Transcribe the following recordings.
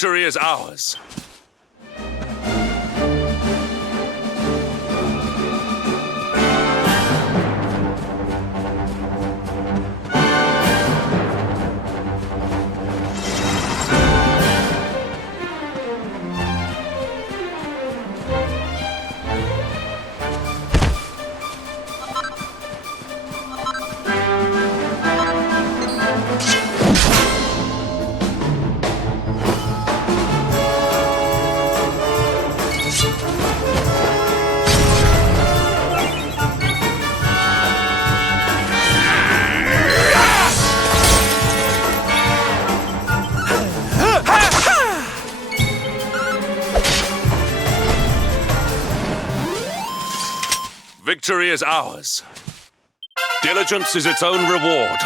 Victory is ours. Victory is ours. Diligence is its own reward.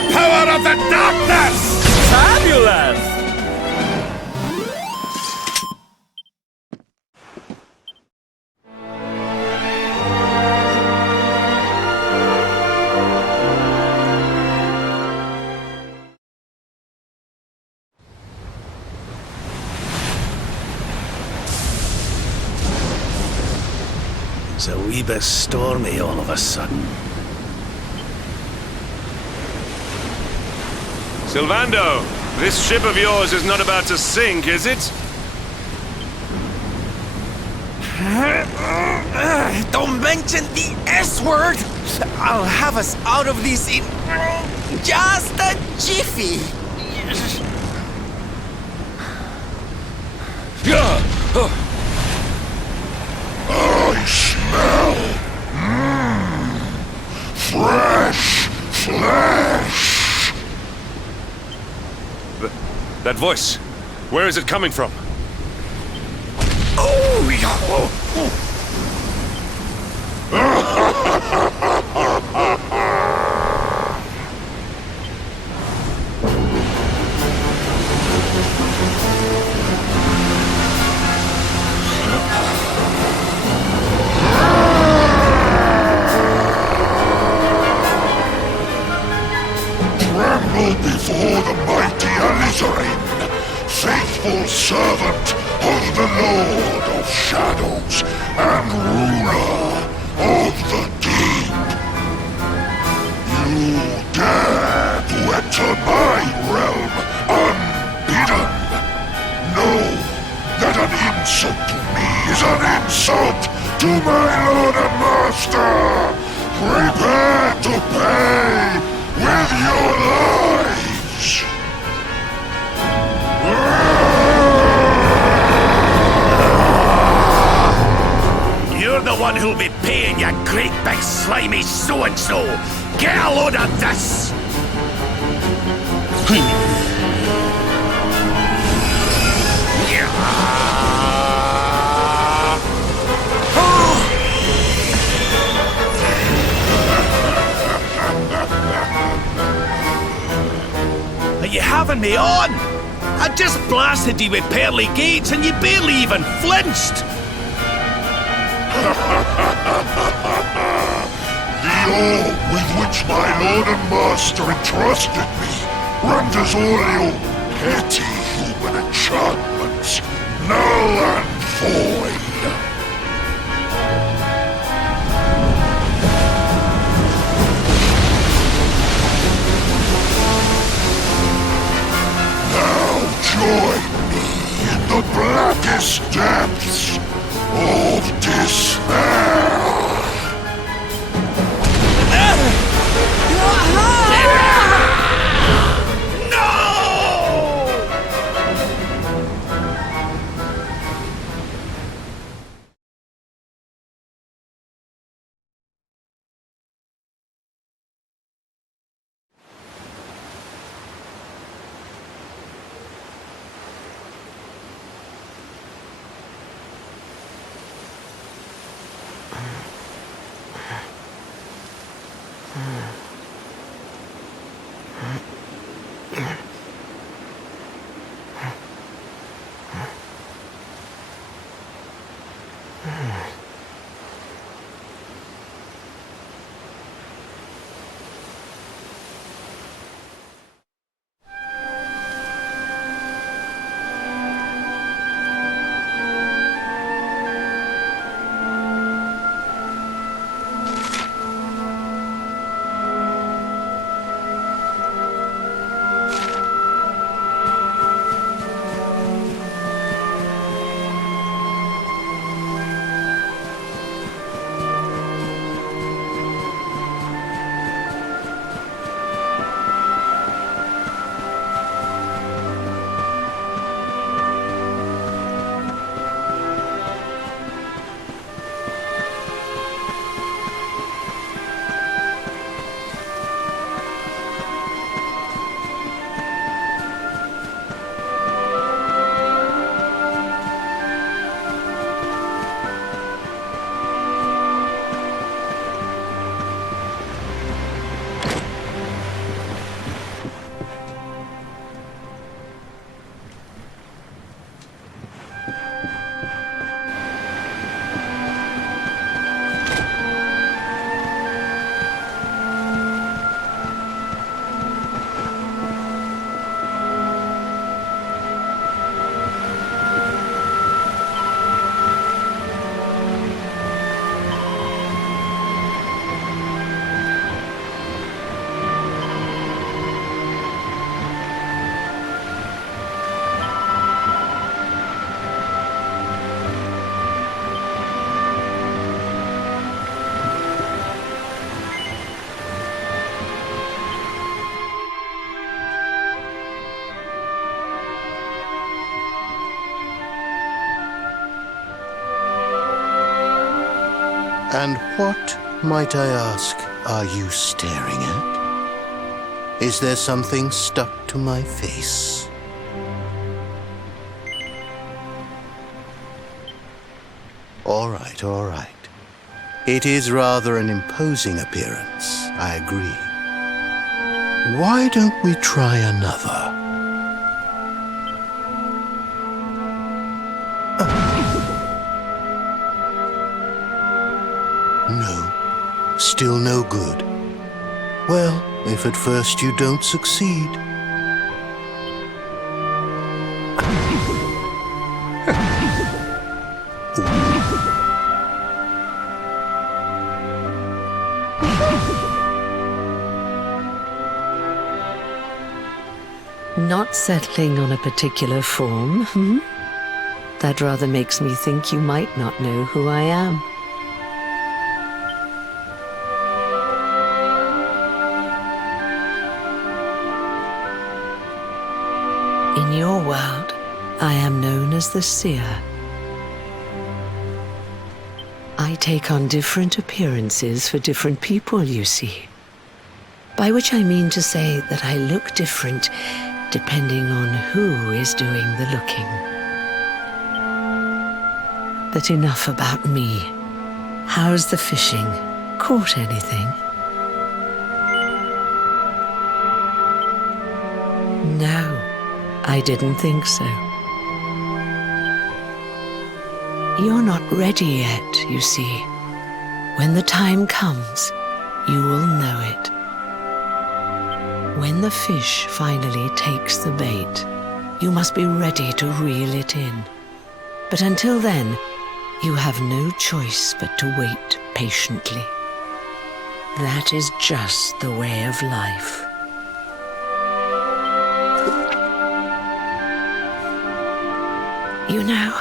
the power of the darkness! Fabulous! It's a wee bit stormy all of a sudden. Sylvando, this ship of yours is not about to sink, is it? Don't mention the S word! I'll have us out of this in just a jiffy! I smell fresh flesh. That voice, where is it coming from? Oh, yeah. Tremble before the mighty Alizarin, faithful servant of the Lord of Shadows and ruler of the deep. You dare to enter my realm unbidden. Know that an insult to me is an insult to my lord and master. Prepare to pay with your lives. You're the one who'll be paying, you great big slimy so-and-so! Get a load of this! Are you having me on? I just blasted you with pearly gates and you barely even flinched! The orb with which my lord and master entrusted me renders all your petty human enchantments null and void. Now join me in the blackest depths of despair. And what, might I ask, are you staring at? Is there something stuck to my face? All right, all right. It is rather an imposing appearance, I agree. Why don't we try another? No, still no good. Well, if at first you don't succeed. Not settling on a particular form, That rather makes me think you might not know who I am. In your world, I am known as the Seer. I take on different appearances for different people, you see. By which I mean to say that I look different depending on who is doing the looking. But enough about me. How's the fishing? Caught anything? No, I didn't think so. You're not ready yet, you see. When the time comes, you will know it. When the fish finally takes the bait, you must be ready to reel it in. But until then, you have no choice but to wait patiently. That is just the way of life. You know,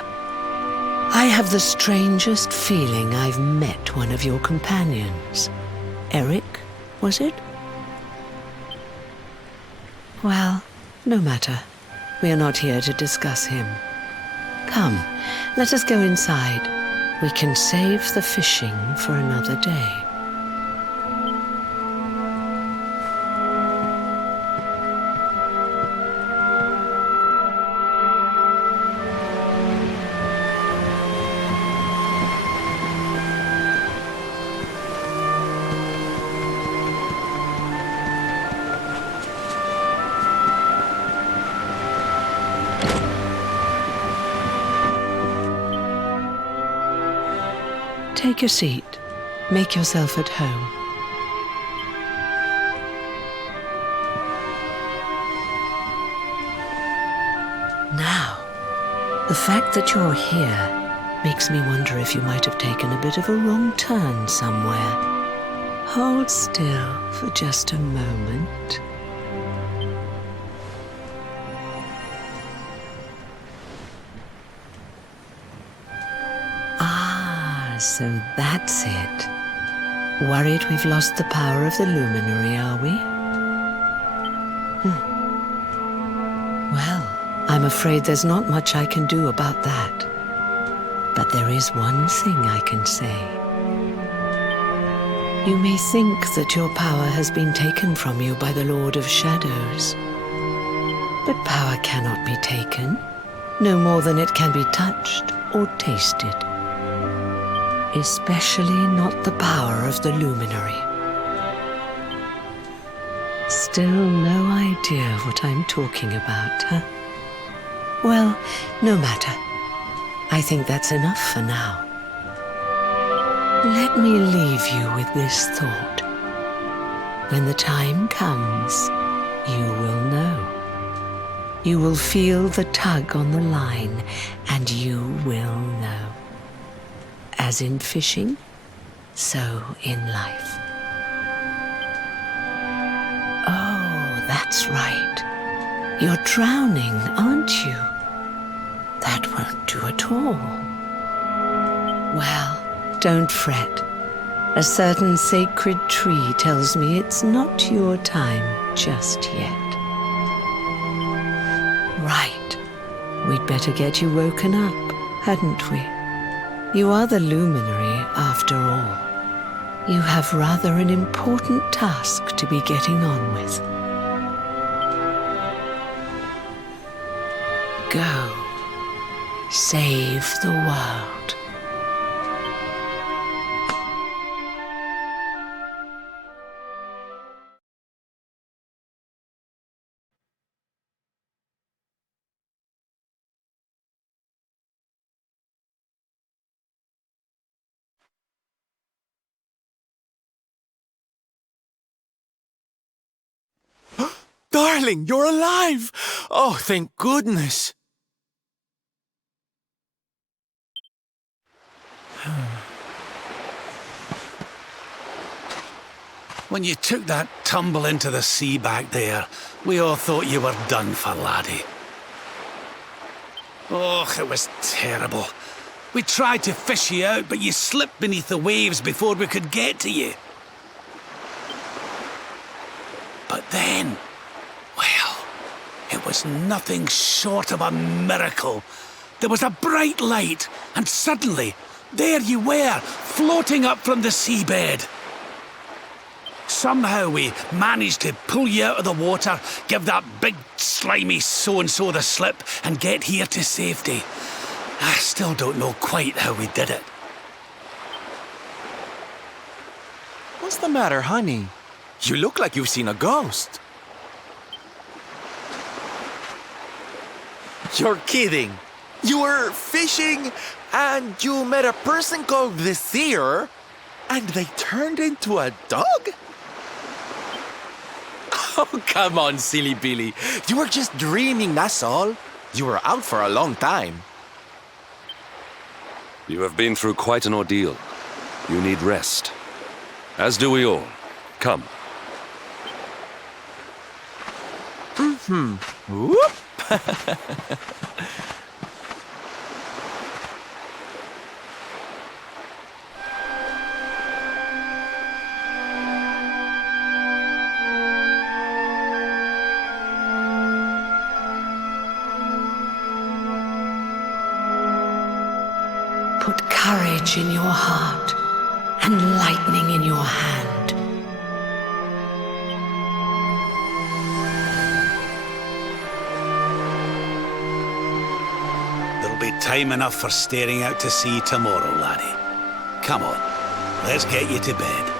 I have the strangest feeling I've met one of your companions. Eric, was it? Well, no matter. We are not here to discuss him. Come, let us go inside. We can save the fishing for another day. Take your seat. Make yourself at home. Now, the fact that you're here makes me wonder if you might have taken a bit of a wrong turn somewhere. Hold still for just a moment. So that's it. Worried we've lost the power of the luminary, are we? Well, I'm afraid there's not much I can do about that. But there is one thing I can say. You may think that your power has been taken from you by the Lord of Shadows. But power cannot be taken, no more than it can be touched or tasted. Especially not the power of the luminary. Still no idea what I'm talking about, huh? Well, no matter. I think that's enough for now. Let me leave you with this thought. When the time comes, you will know. You will feel the tug on the line, and you will know. As in fishing, so in life. Oh, that's right. You're drowning, aren't you? That won't do at all. Well, don't fret. A certain sacred tree tells me it's not your time just yet. Right. We'd better get you woken up, hadn't we? You are the luminary, after all. You have rather an important task to be getting on with. Go. Save the world. Darling, you're alive! Oh, thank goodness! When you took that tumble into the sea back there, we all thought you were done for, laddie. Oh, it was terrible. We tried to fish you out, but you slipped beneath the waves before we could get to you. But then, well, it was nothing short of a miracle. There was a bright light, and suddenly, there you were, floating up from the seabed. Somehow we managed to pull you out of the water, give that big slimy so-and-so the slip, and get here to safety. I still don't know quite how we did it. What's the matter, honey? You look like you've seen a ghost. You're kidding. You were fishing and you met a person called the Seer and they turned into a dog? Oh, come on, silly Billy. You were just dreaming, that's all. You were out for a long time. You have been through quite an ordeal. You need rest. As do we all. Come. Whoop! Put courage in your heart and lightning in your hand. There'll be time enough for staring out to sea tomorrow, laddie. Come on, let's get you to bed.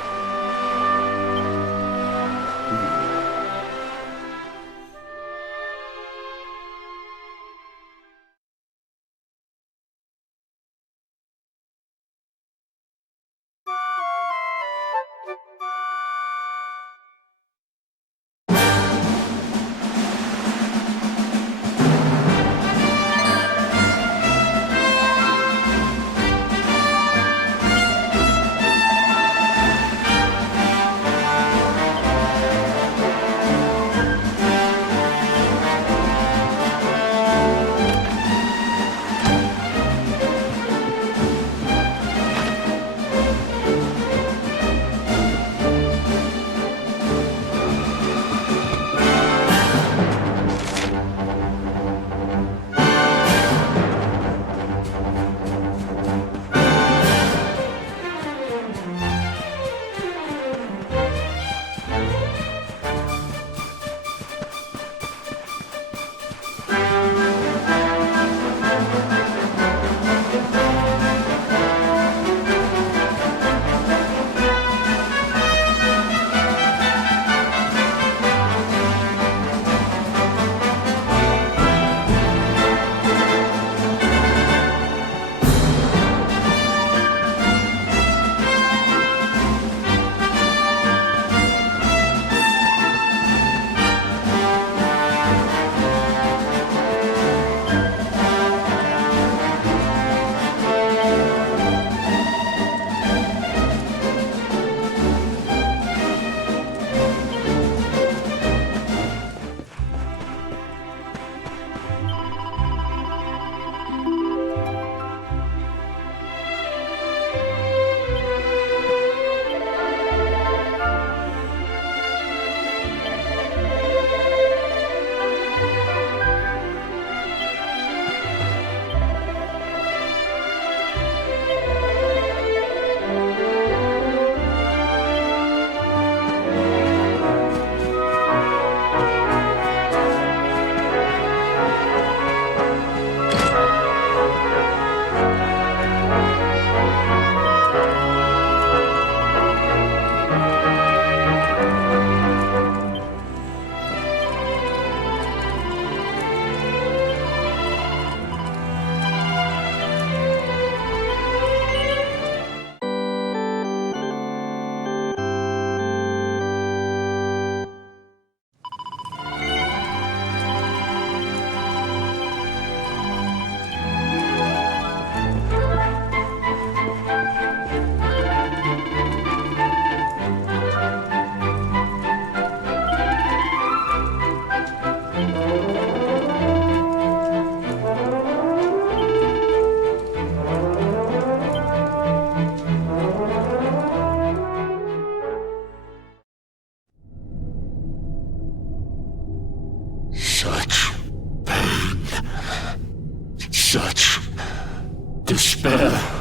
despair.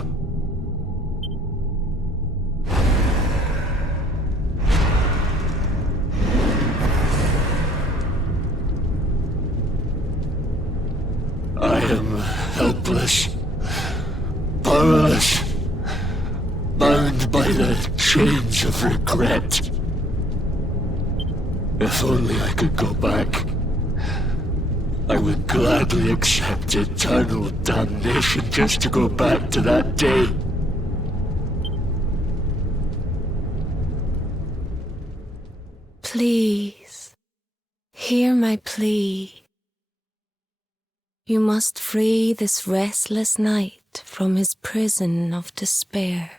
I am helpless, powerless, bound by the chains of regret. If only I could go back, I would gladly accept eternal damnation just to go back to that day. Please, hear my plea. You must free this restless knight from his prison of despair.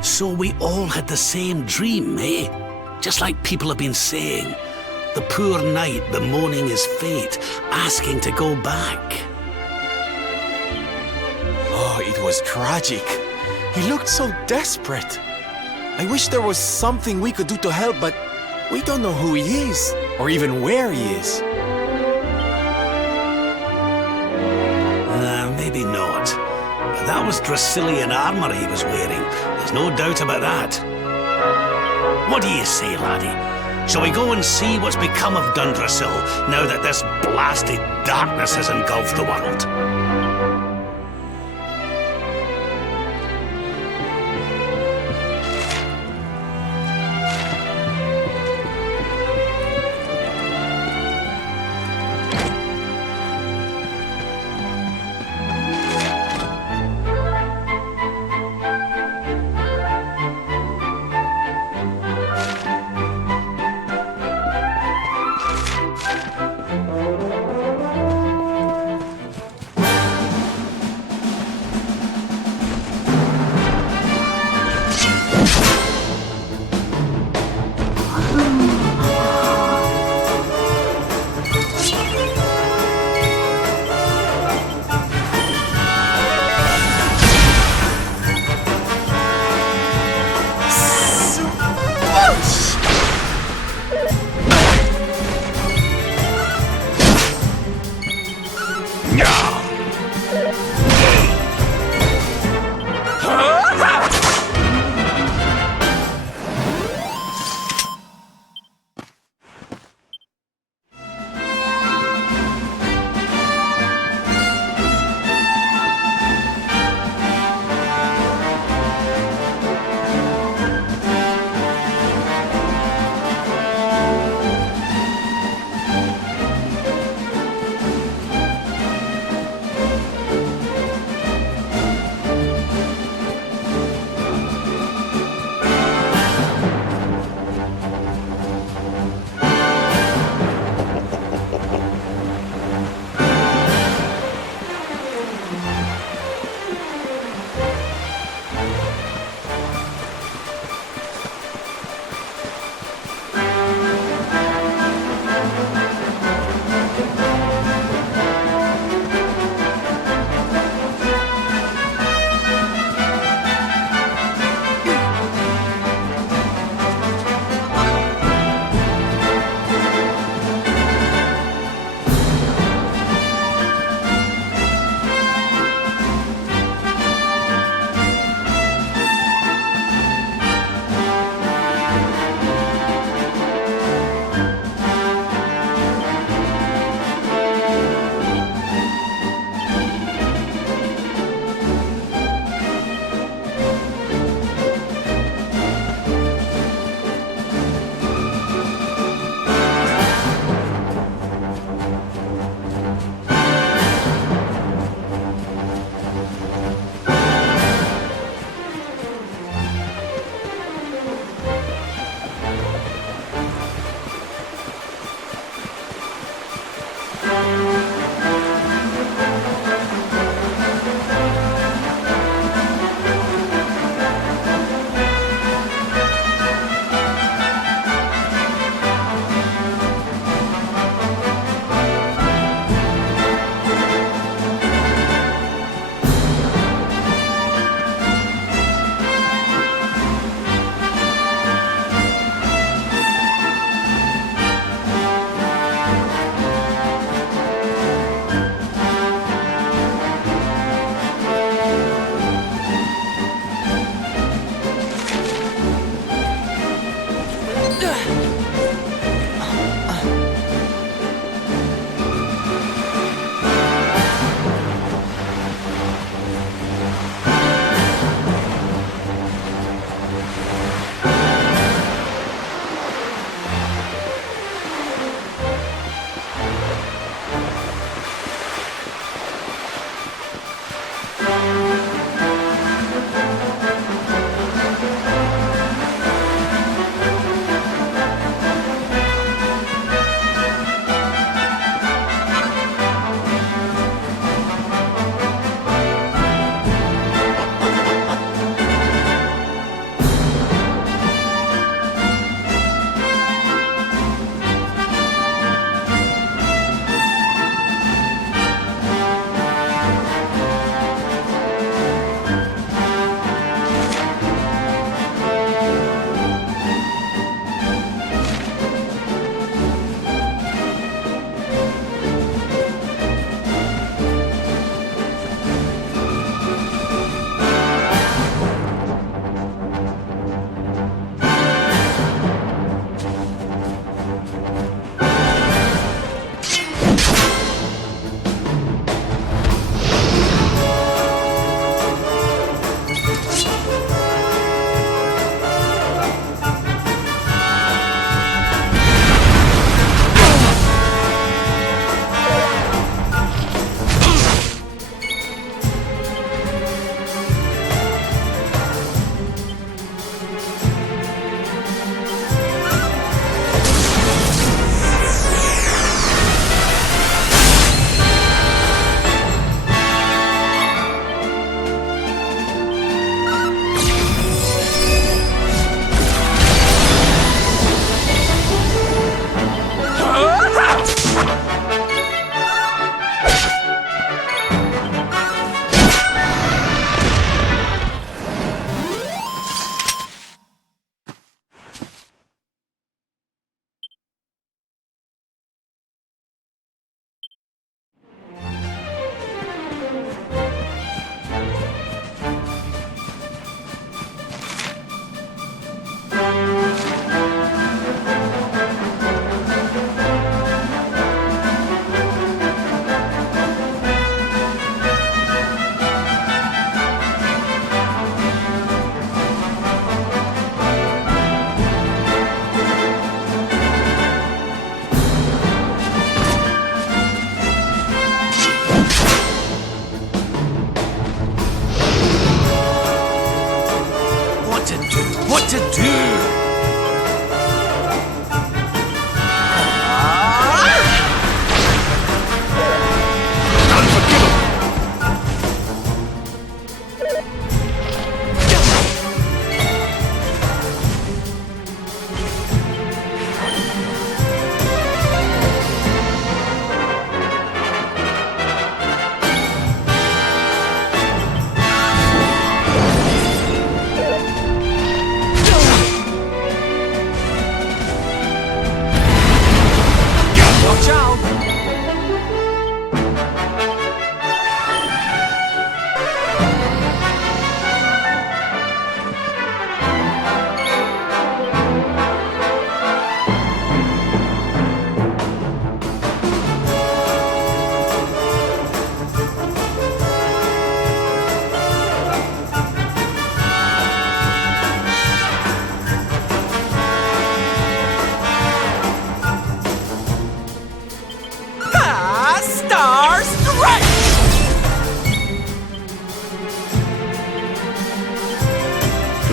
So we all had the same dream, eh? Just like people have been saying. The poor knight bemoaning his fate, asking to go back. Oh, it was tragic. He looked so desperate. I wish there was something we could do to help, but we don't know who he is, or even where he is. Maybe not. That was Dracilian armor he was wearing. There's no doubt about that. What do you say, laddie? Shall we go and see what's become of Dundrasil now that this blasted darkness has engulfed the world?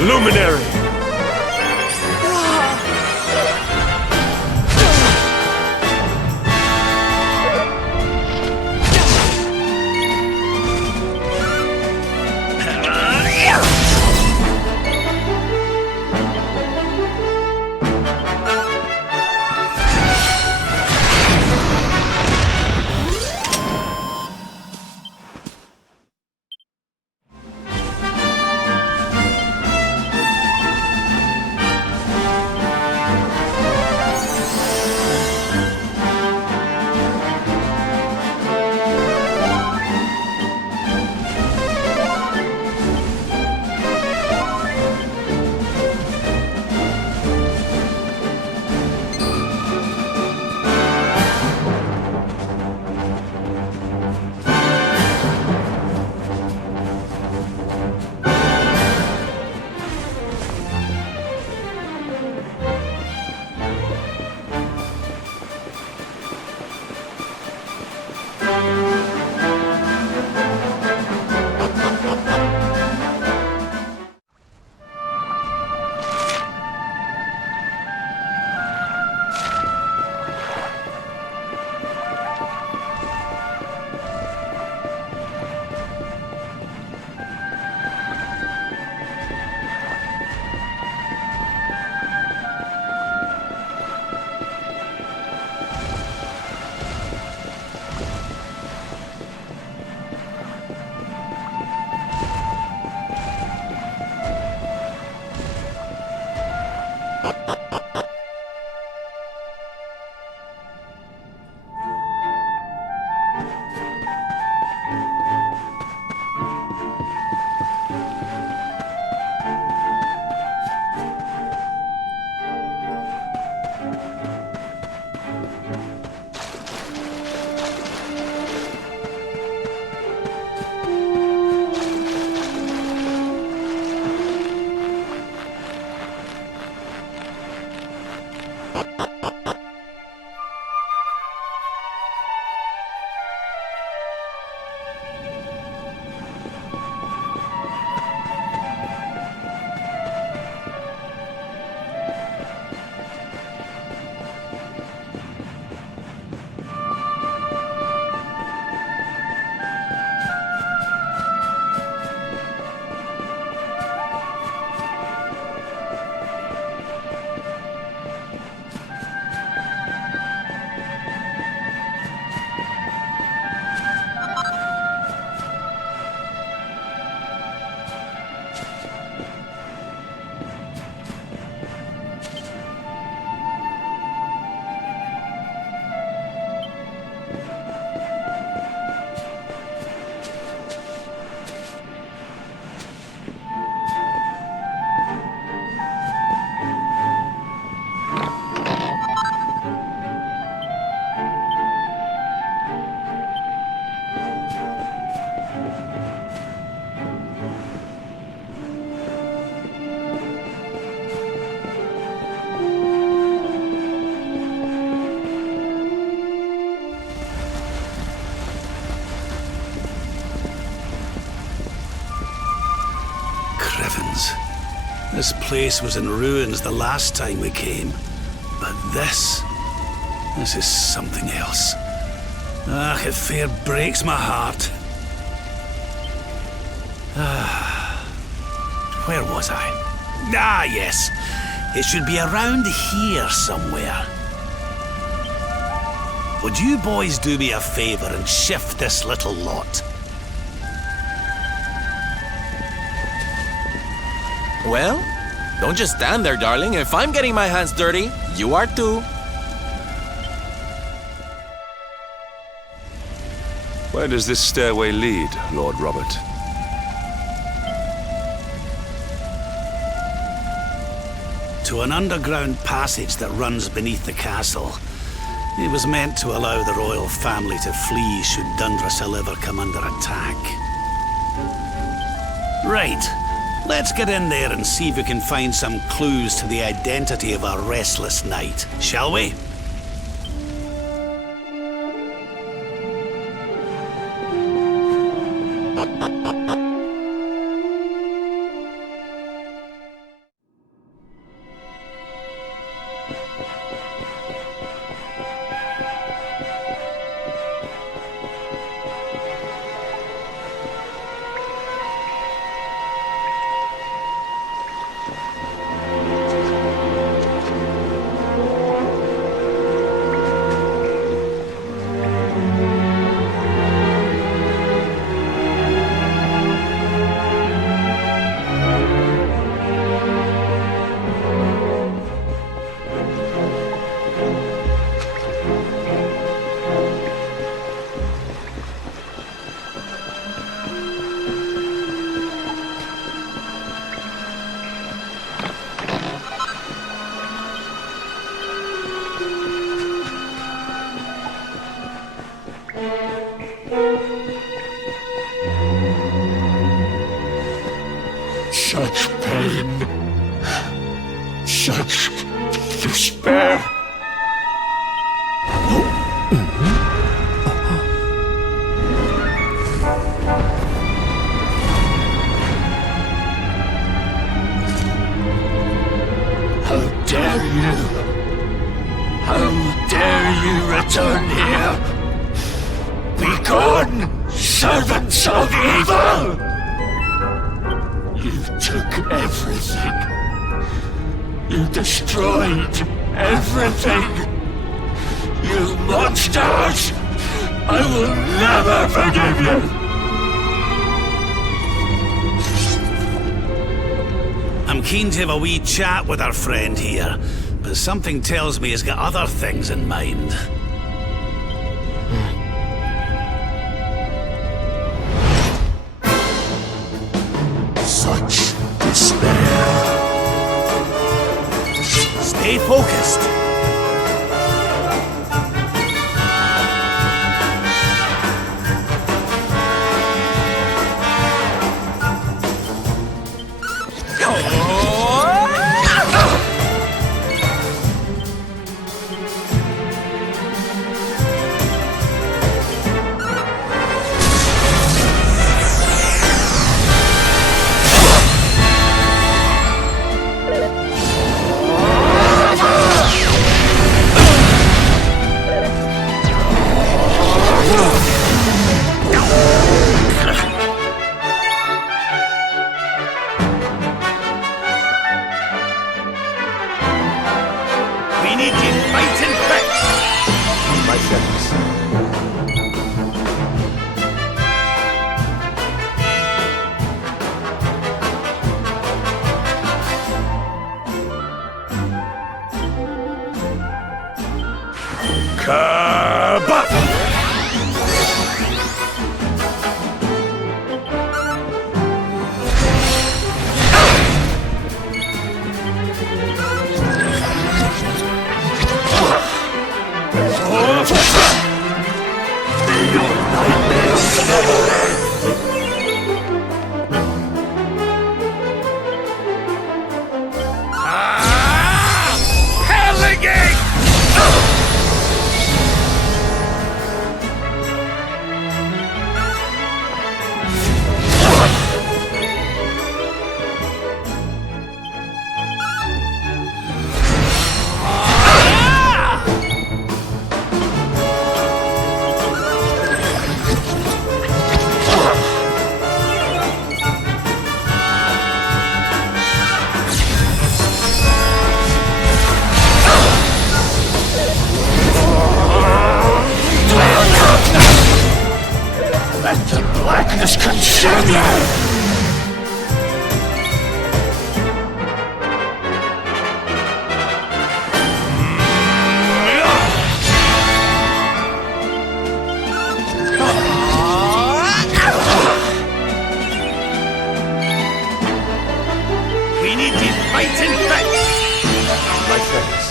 luminary! This place was in ruins the last time we came. But this is something else. Ah, it fair breaks my heart. Where was I? Ah, yes. It should be around here somewhere. Would you boys do me a favor and shift this little lot? Well, don't just stand there, darling. If I'm getting my hands dirty, you are too. Where does this stairway lead, Lord Robert? To an underground passage that runs beneath the castle. It was meant to allow the royal family to flee should Dundrasil ever come under attack. Right. Let's get in there and see if we can find some clues to the identity of our restless knight, shall we? such despair. How dare you? How dare you return here? Be gone, servants of evil! You took everything. You destroyed everything. You monsters! I will never forgive you! I'm keen to have a wee chat with our friend here, but something tells me he's got other things in mind. Such despair. Stay focused. We need you fighting back. My friends. Kabut! Let the blackness consume you! We need you fighting back. My friends.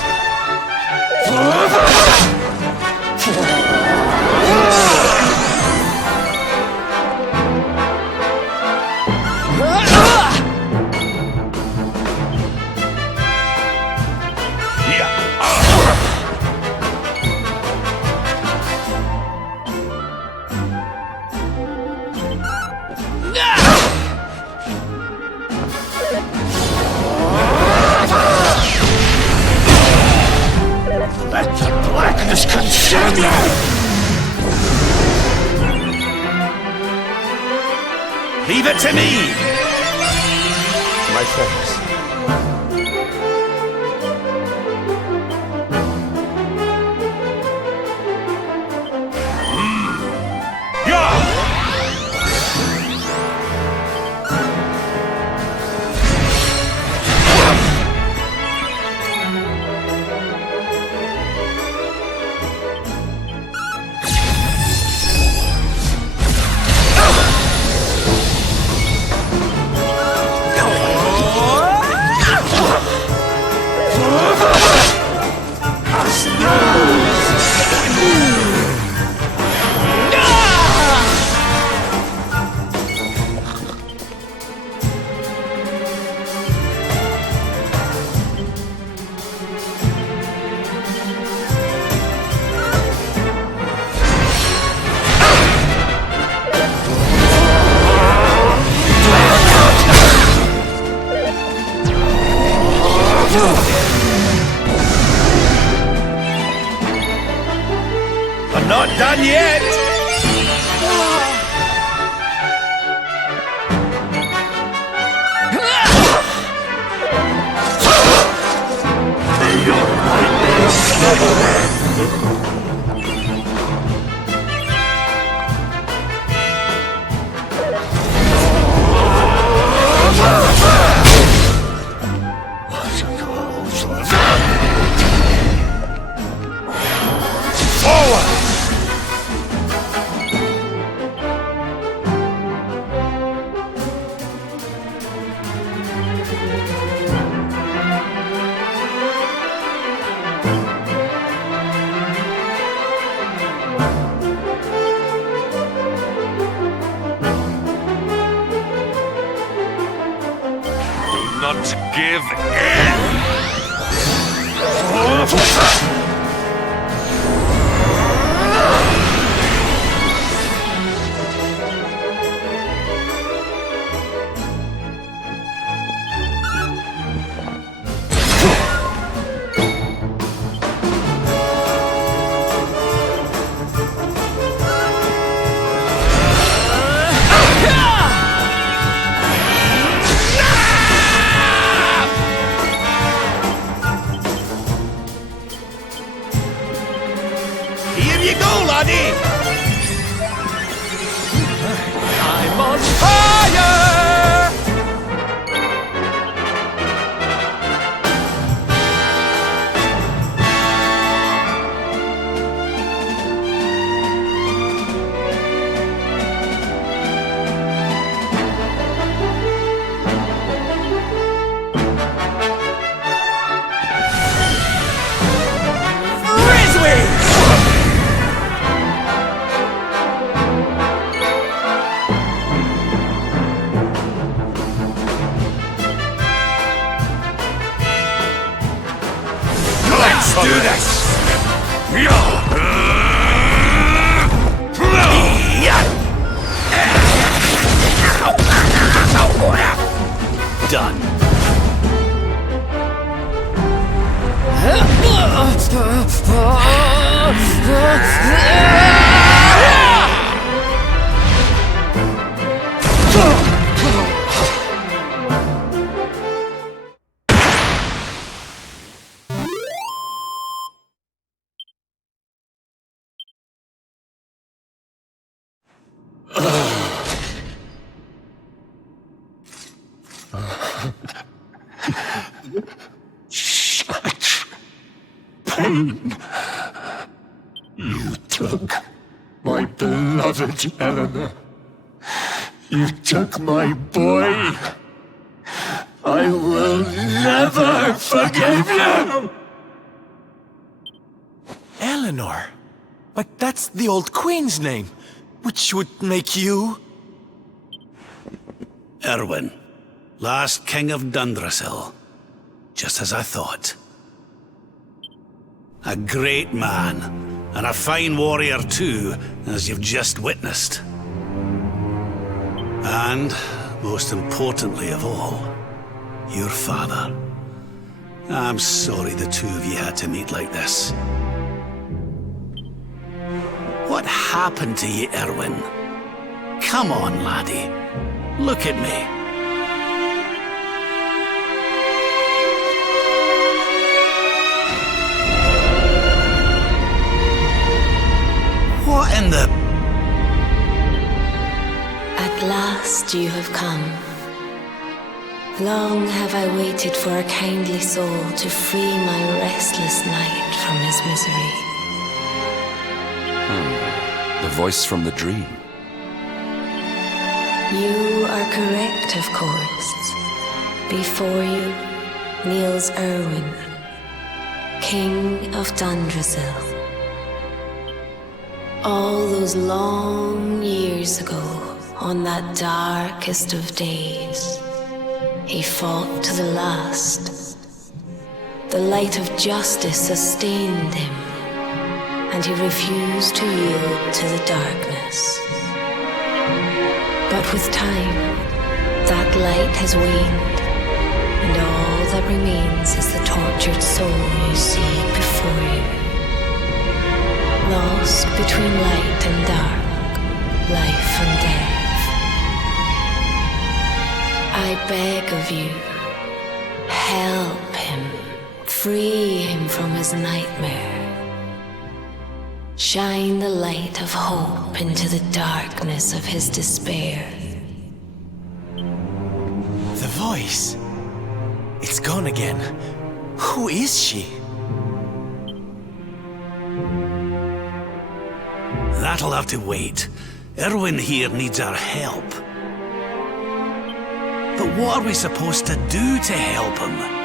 Let the blackness consume you! Leave it to me. My friends. I'm not done yet! Not give in! Here you go, laddie! I'm on fire! Let's do this! Done. Such pain. You took my beloved Eleanor. You took my boy. I will never forgive you! Eleanor? But that's the old queen's name, which would make you... Erwin, last king of Dundrasil. Just as I thought. A great man, and a fine warrior too, as you've just witnessed. And, most importantly of all, your father. I'm sorry the two of you had to meet like this. What happened to you, Erwin? Come on, laddie. Look at me. What in the... At last you have come. Long have I waited for a kindly soul to free my restless knight from his misery. The voice from the dream. You are correct, of course. Before you kneels Erwin, King of Dundrasil. All those long years ago, on that darkest of days, he fought to the last. The light of justice sustained him, and he refused to yield to the darkness. But with time, that light has waned, and all that remains is the tortured soul you see before you. lost between light and dark, life and death. I beg of you, help him, free him from his nightmare. Shine the light of hope into the darkness of his despair. The voice. It's gone again. Who is she? That'll have to wait. Erwin here needs our help. But what are we supposed to do to help him?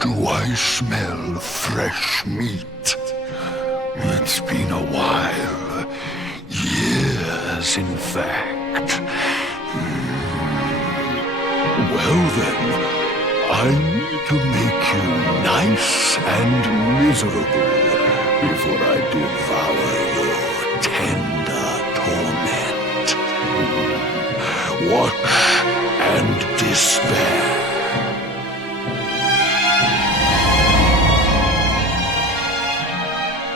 Do I smell fresh meat? It's been a while. Years, in fact. Well then, I need to make you nice and miserable before I devour your tender torment. Watch and despair.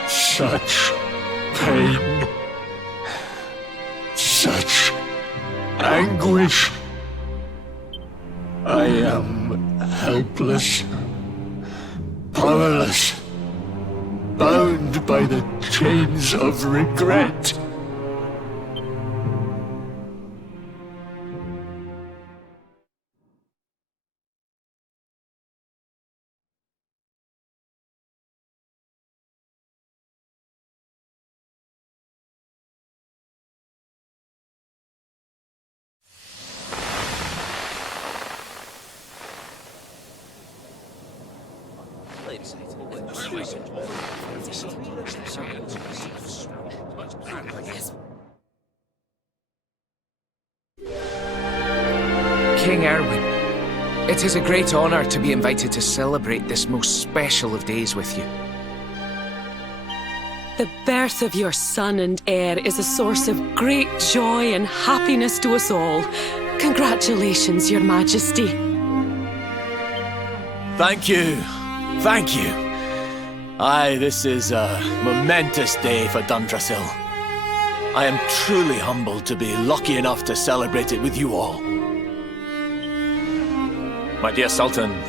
Such pain, such anguish. I am helpless, powerless, bound by the chains of regret. King Erwin, it is a great honor to be invited to celebrate this most special of days with you. The birth of your son and heir is a source of great joy and happiness to us all. Congratulations, Your Majesty. Thank you. Thank you. Aye, this is a momentous day for Dundrasil. I am truly humbled to be lucky enough to celebrate it with you all. My dear Sultan,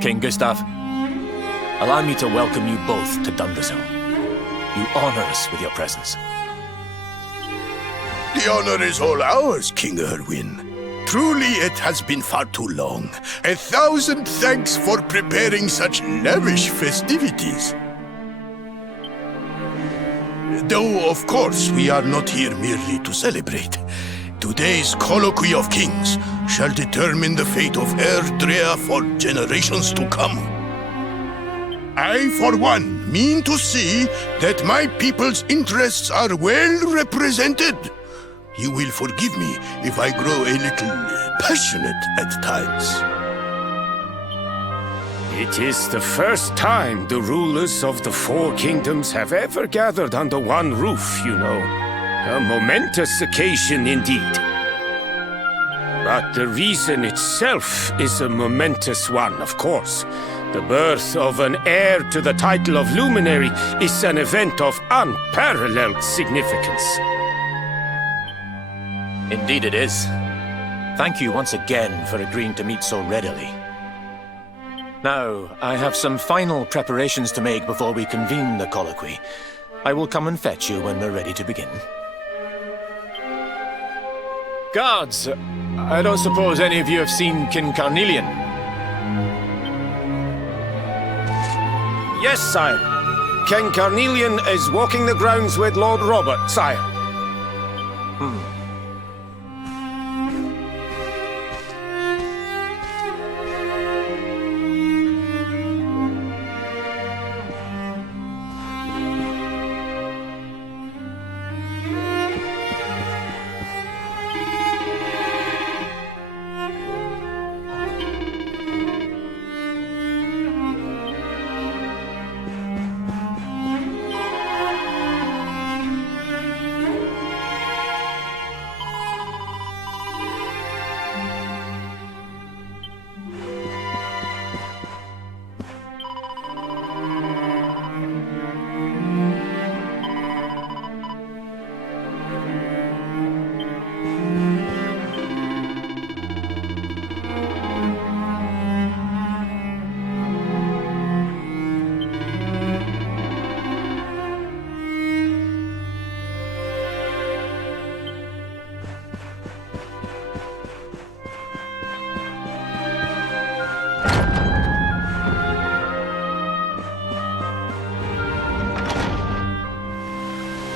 King Gustav, allow me to welcome you both to Dundrasil. You honor us with your presence. The honor is all ours, King Erwin. Truly, it has been far too long. 1,000 thanks for preparing such lavish festivities. Though, of course, we are not here merely to celebrate. Today's colloquy of kings shall determine the fate of Erdrea for generations to come. I, for one, mean to see that my people's interests are well represented. You will forgive me if I grow a little passionate at times. It is the first time the rulers of the Four Kingdoms have ever gathered under one roof, you know. A momentous occasion indeed. But the reason itself is a momentous one, of course. The birth of an heir to the title of Luminary is an event of unparalleled significance. Indeed it is. Thank you once again for agreeing to meet so readily. Now, I have some final preparations to make before we convene the colloquy. I will come and fetch you when we're ready to begin. Guards, I don't suppose any of you have seen King Carnelian? Yes, sire. King Carnelian is walking the grounds with Lord Robert, sire.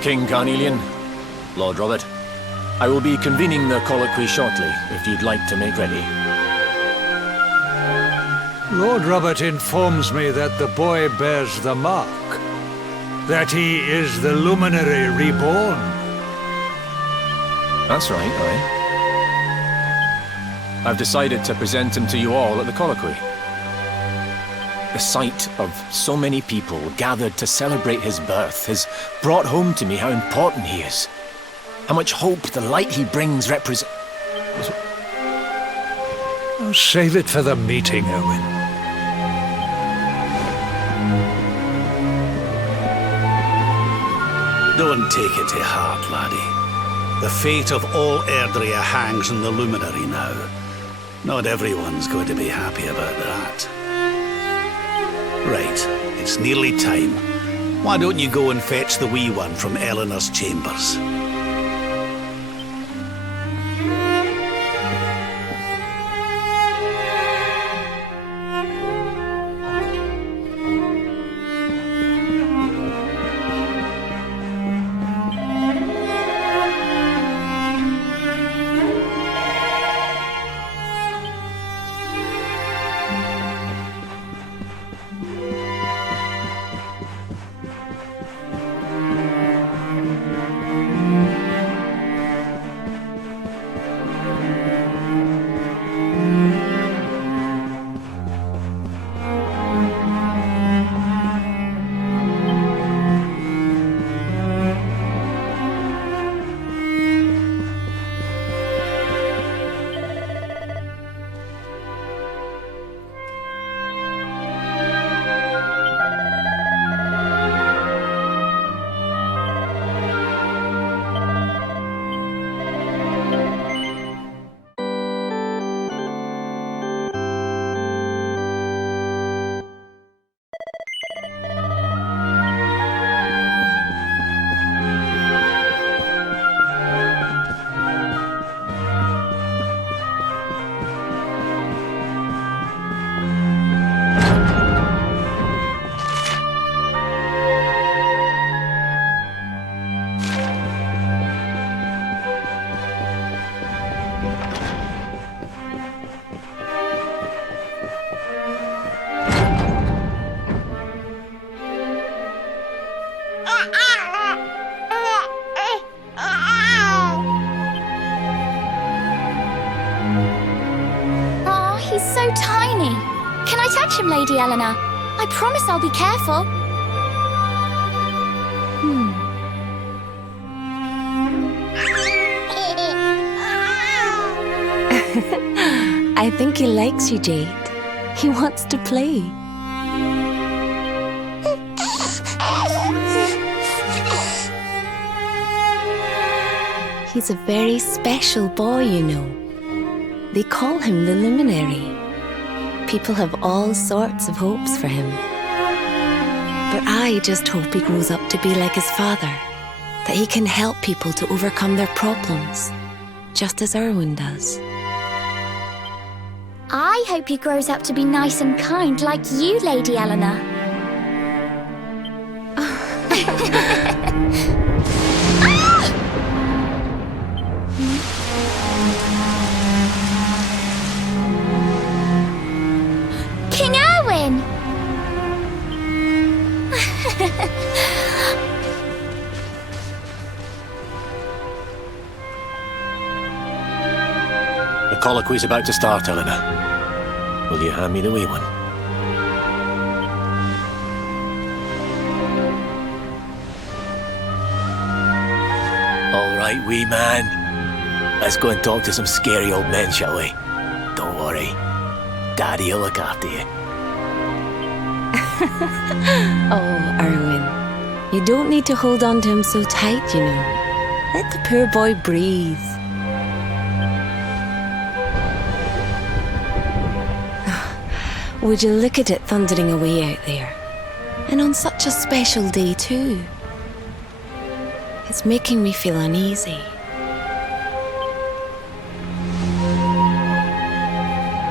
King Carnelian, Lord Robert. I will be convening the colloquy shortly, if you'd like to make ready. Lord Robert informs me that the boy bears the mark. That he is the luminary reborn. That's right, aye. I've decided to present him to you all at the colloquy. The sight of so many people gathered to celebrate his birth has brought home to me how important he is. How much hope the light he brings represents. Oh, save it for the meeting, Owen. Don't take it to heart, laddie. The fate of all Erdrea hangs on the luminary now. Not everyone's going to be happy about that. Right, it's nearly time. Why don't you go and fetch the wee one from Eleanor's chambers? Lady Eleanor. I promise I'll be careful. I think he likes you, Jade. He wants to play. He's a very special boy, you know. They call him the Luminary. People have all sorts of hopes for him. But I just hope he grows up to be like his father, that he can help people to overcome their problems, just as Erwin does. I hope he grows up to be nice and kind like you, Lady Eleanor. The colloquy's about to start, Eleanor. Will you hand me the wee one? All right, wee man. Let's go and talk to some scary old men, shall we? Don't worry. Daddy'll look after you. Oh, Erwin. You don't need to hold on to him so tight, you know. Let the poor boy breathe. Would you look at it thundering away out there? And on such a special day too. It's making me feel uneasy.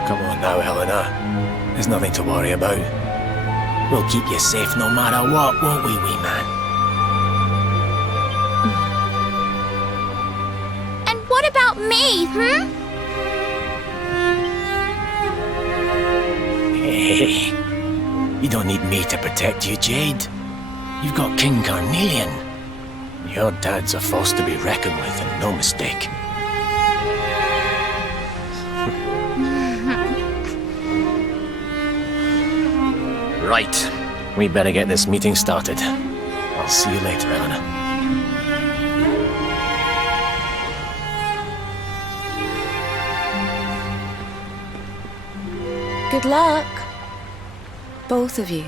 Come on now, Eleanor. There's nothing to worry about. We'll keep you safe no matter what, won't we, wee man? What about me, Hey, you don't need me to protect you, Jade. You've got King Carnelian. Your dad's a force to be reckoned with, and no mistake. Right. We better get this meeting started. I'll see you later, Eleanor. Good luck, both of you.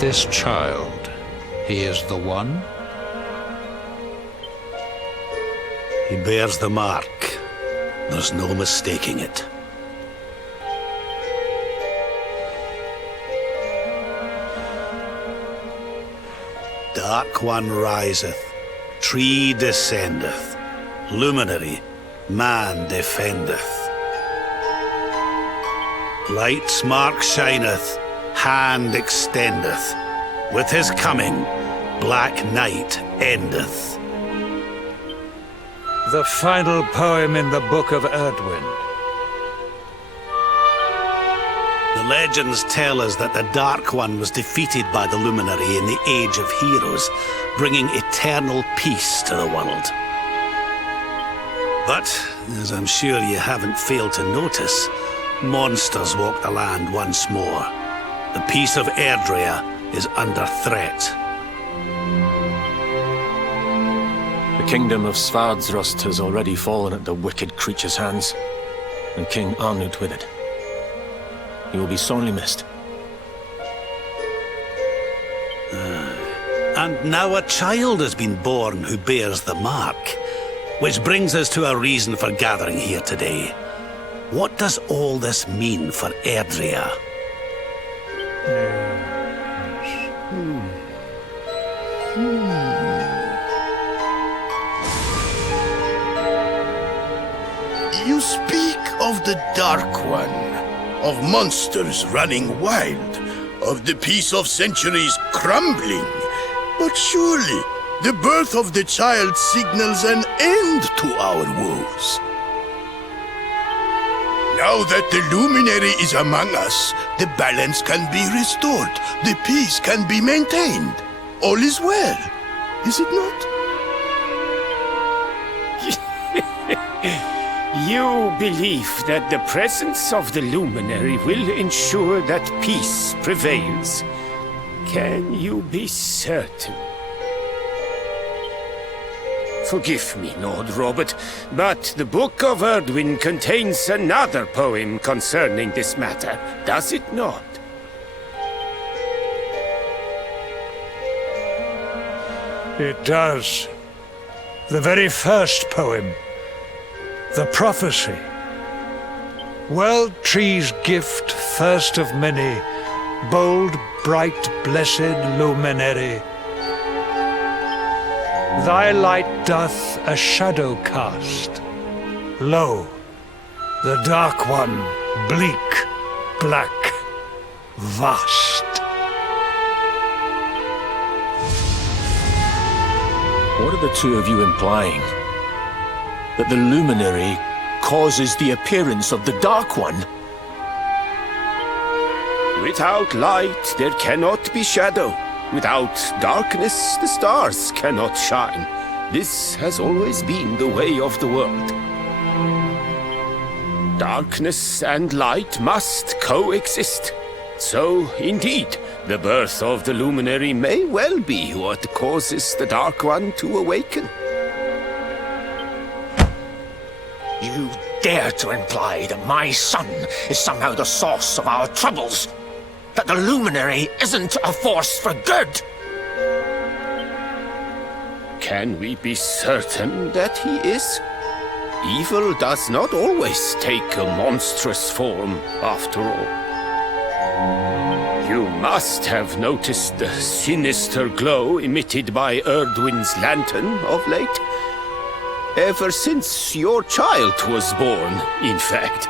This child, he is the one? He bears the mark. There's no mistaking it. Dark One riseth, tree descendeth, luminary, man defendeth. Light's mark shineth, hand extendeth. With his coming, black night endeth. The final poem in the Book of Erdwind. The legends tell us that the Dark One was defeated by the Luminary in the Age of Heroes, bringing eternal peace to the world. But, as I'm sure you haven't failed to notice, monsters walk the land once more. The peace of Erdrea is under threat. The kingdom of Svardsrust has already fallen at the wicked creature's hands, and King Arnud with it. He will be sorely missed. And now a child has been born who bears the mark, which brings us to a reason for gathering here today. What does all this mean for Erdrea? You speak of the Dark One, of monsters running wild, of the peace of centuries crumbling. But surely, the birth of the child signals an end to our woes. Now that the luminary is among us, the balance can be restored, the peace can be maintained. All is well, is it not? You believe that the presence of the luminary will ensure that peace prevails. Can you be certain? Forgive me, Lord Robert, but the Book of Erdwin contains another poem concerning this matter, does it not? It does. The very first poem. The prophecy. World tree's gift, first of many, bold, bright, blessed luminary. Thy light doth a shadow cast. Lo, the dark one, bleak, black, vast. What are the two of you implying? That the luminary causes the appearance of the Dark One? Without light, there cannot be shadow. Without darkness, the stars cannot shine. This has always been the way of the world. Darkness and light must coexist. So, indeed, the birth of the luminary may well be what causes the Dark One to awaken. You dare to imply that my son is somehow the source of our troubles? That the luminary isn't a force for good? Can we be certain that he is? Evil does not always take a monstrous form, after all. You must have noticed the sinister glow emitted by Erdwin's lantern of late. Ever since your child was born, in fact.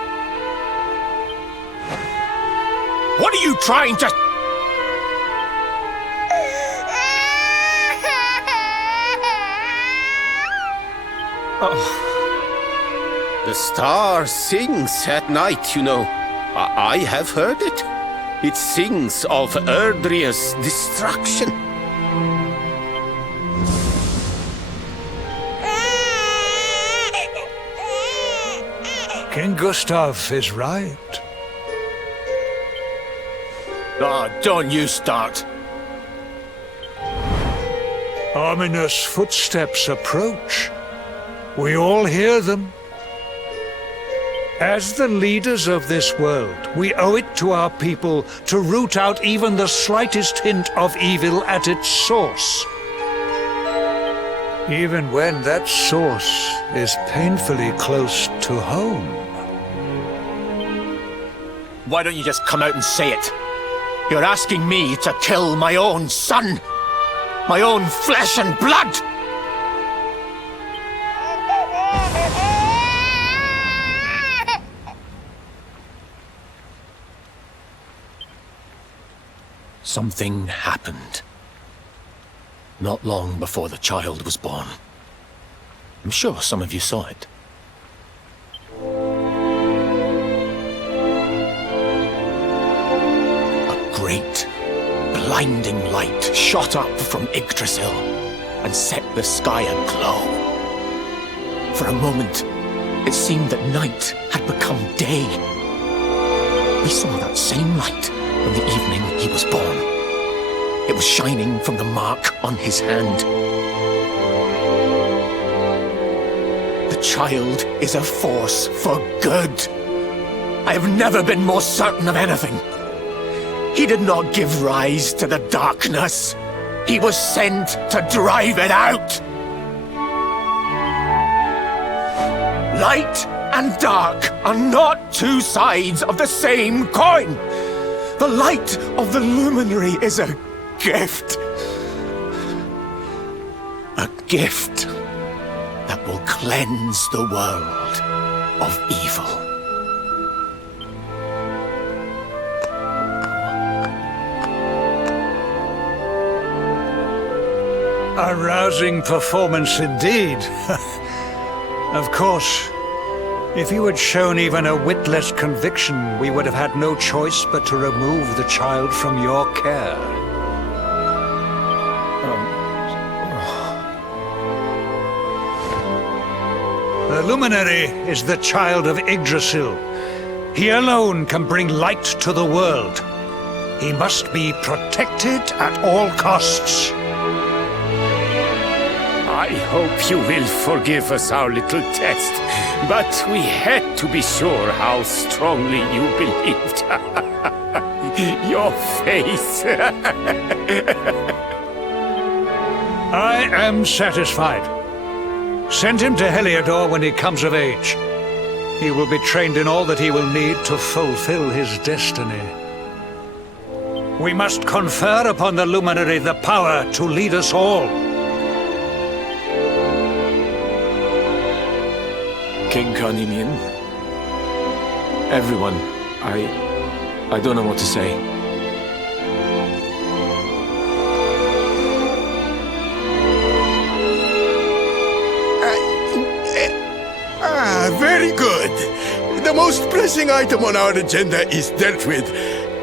What are you trying to... The star sings at night, you know. I have heard it. It sings of Erdria's destruction. King Gustav is right. Don't you start. Ominous footsteps approach. We all hear them. As the leaders of this world, we owe it to our people to root out even the slightest hint of evil at its source. Even when that source is painfully close to home. Why don't you just come out and say it? You're asking me to kill my own son. My own flesh and blood. Something happened. Not long before the child was born. I'm sure some of you saw it. A great, blinding light shot up from Yggdrasil and set the sky aglow. For a moment, it seemed that night had become day. We saw that same light on the evening he was born. It was shining from the mark on his hand. The child is a force for good. I have never been more certain of anything. He did not give rise to the darkness. He was sent to drive it out. Light and dark are not two sides of the same coin. The light of the luminary is a gift. A gift that will cleanse the world of evil. A rousing performance indeed. Of course, if you had shown even a whit less conviction, we would have had no choice but to remove the child from your care. The luminary is the child of Yggdrasil. He alone can bring light to the world. He must be protected at all costs. I hope you will forgive us our little test, but we had to be sure how strongly you believed. Your face. I am satisfied. Send him to Heliodor when he comes of age. He will be trained in all that he will need to fulfill his destiny. We must confer upon the Luminary the power to lead us all. King Carnelian. Everyone, I don't know what to say. Very good. The most pressing item on our agenda is dealt with,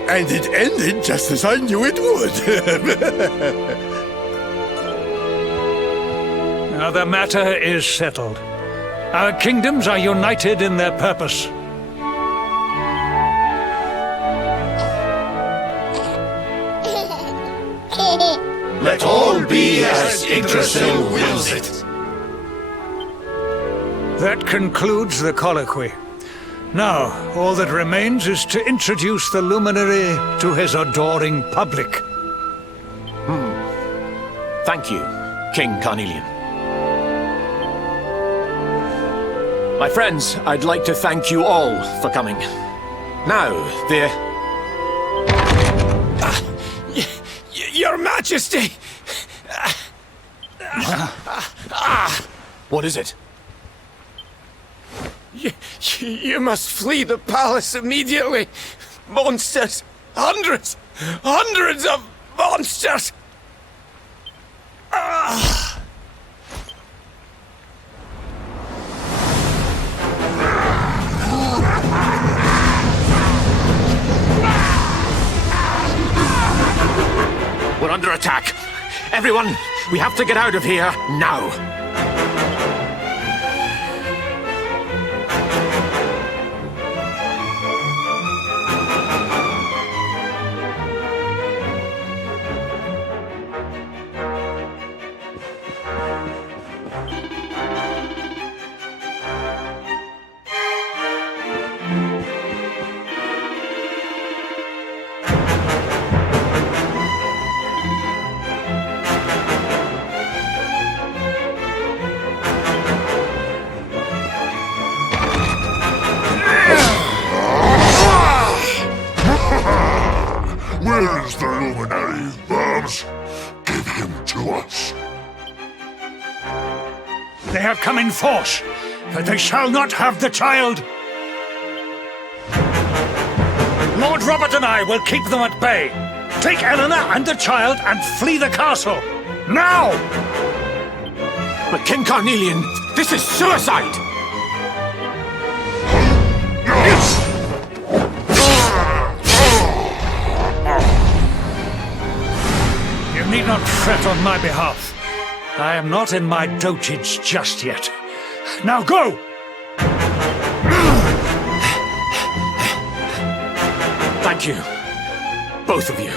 and it ended just as I knew it would. Now the matter is settled. Our kingdoms are united in their purpose. Let all be as Yggdrasil wills it. That concludes the colloquy. Now, all that remains is to introduce the Luminary to his adoring public. Thank you, King Carnelian. My friends, I'd like to thank you all for coming. Now, Your Majesty! What is it? You must flee the palace immediately. Monsters! Hundreds of monsters! We're under attack. Everyone, we have to get out of here now. Where is the Luminary, Worms? Give him to us. They have come in force, but they shall not have the child. Lord Robert and I will keep them at bay. Take Eleanor and the child and flee the castle. Now! But King Carnelian, this is suicide! You need not fret on my behalf. I am not in my dotage just yet. Now go! Thank you, both of you.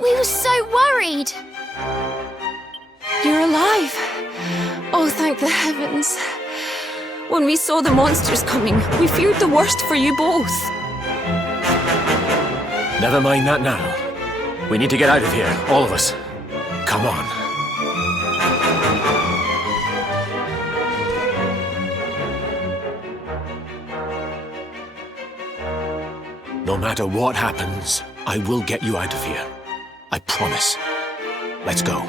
We were so worried. You're alive. Oh, thank the heavens. When we saw the monsters coming, we feared the worst for you both. Never mind that now. We need to get out of here, all of us. Come on. No matter what happens, I will get you out of here. I promise. Let's go.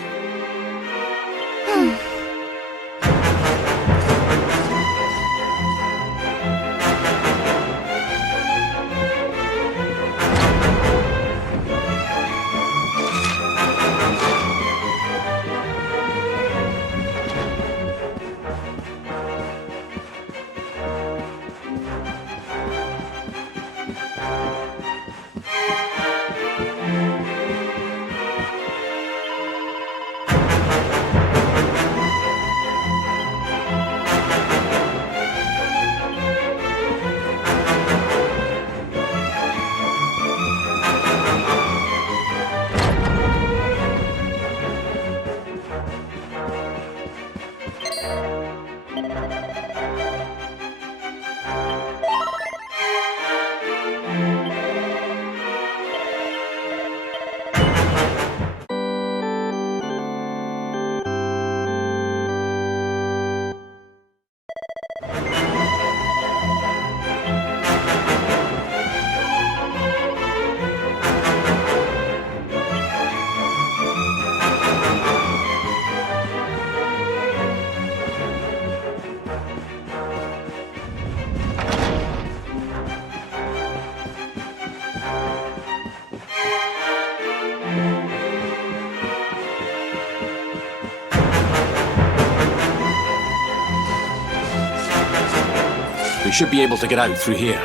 We should be able to get out through here.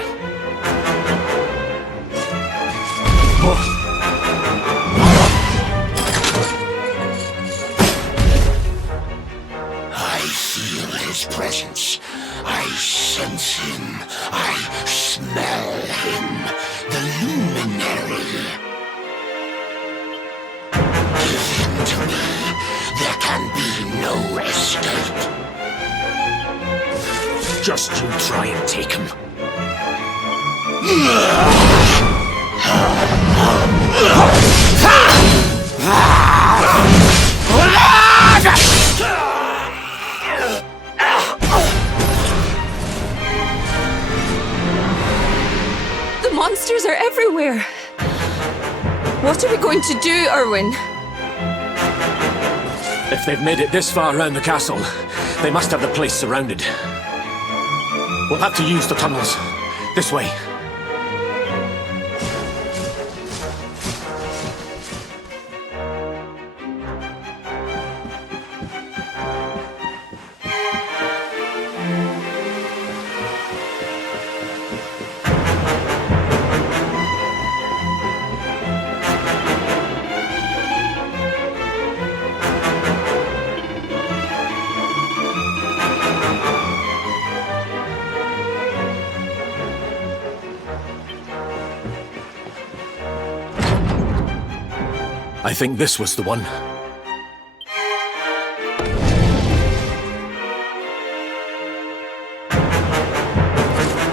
I feel his presence. I sense him. I smell him. The luminary. Give him to me. There can be no escape. Just you try and take him. The monsters are everywhere. What are we going to do, Erwin? If they've made it this far around the castle, they must have the place surrounded. We'll have to use the tunnels. This way. I think this was the one.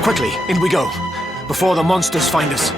Quickly, in we go, before the monsters find us.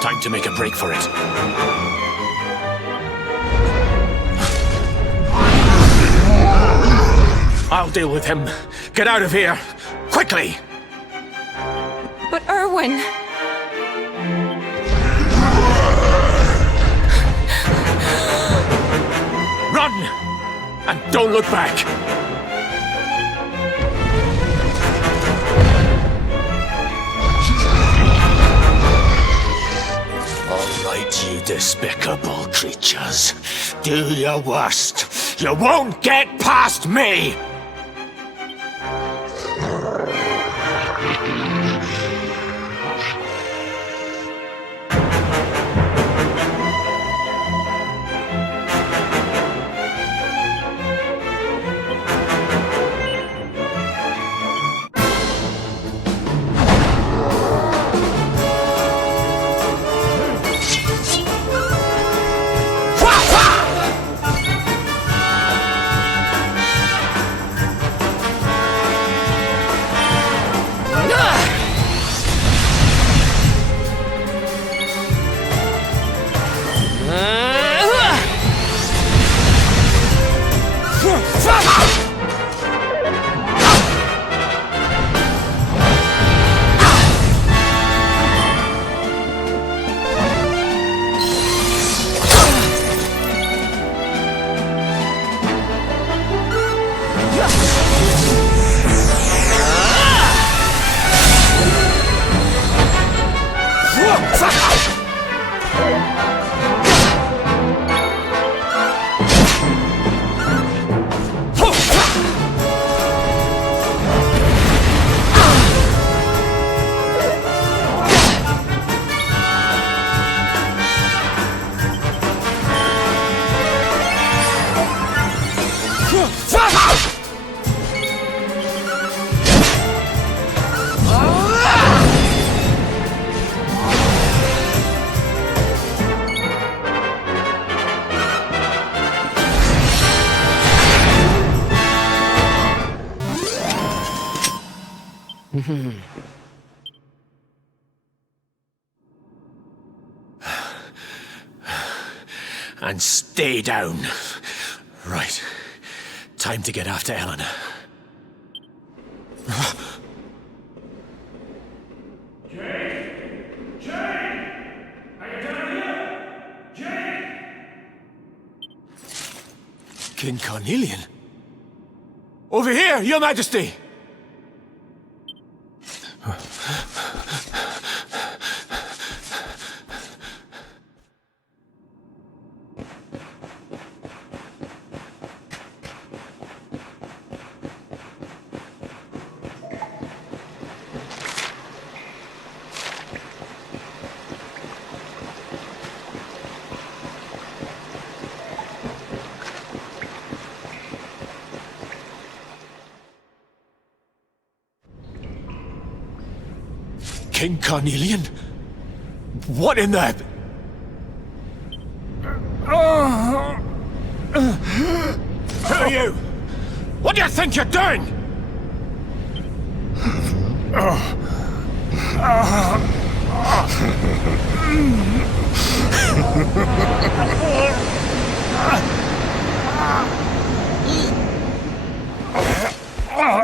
Time to make a break for it. I'll deal with him. Get out of here! Quickly! But Erwin... Run! And don't look back! All right, you despicable creatures. Do your worst. You won't get past me! And stay down. Right. Time to get after Eleanor. King Carnelian? Over here, Your Majesty! King Carnelian? What in the... Who are you? What do you think you're doing?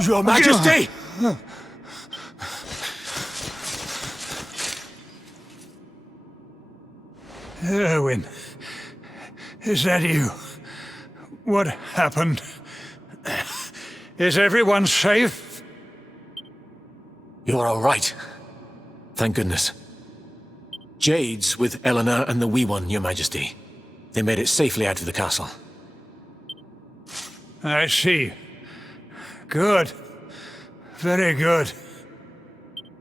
Your Majesty! Erwin, is that you? What happened? Is everyone safe? You're all right. Thank goodness. Jade's with Eleanor and the wee one, Your Majesty. They made it safely out of the castle. I see. Good. Very good.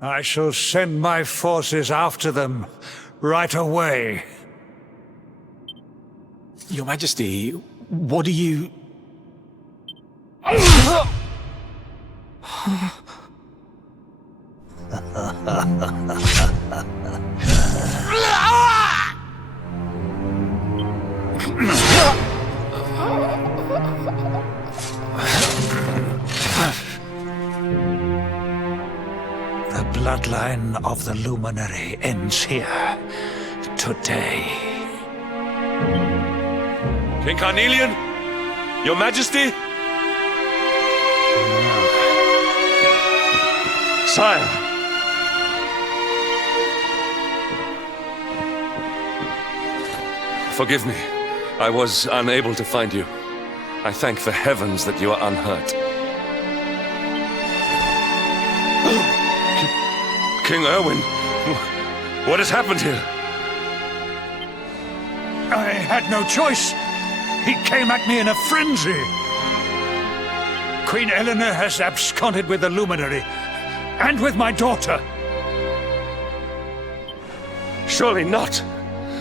I shall send my forces after them right away. Your Majesty, what do you... The bloodline of the Luminary ends here, today. King Carnelian? Your Majesty? Sire! Forgive me. I was unable to find you. I thank the heavens that you are unhurt. King Erwin, what has happened here? I had no choice. He came at me in a frenzy. Queen Eleanor has absconded with the Luminary, and with my daughter. Surely not.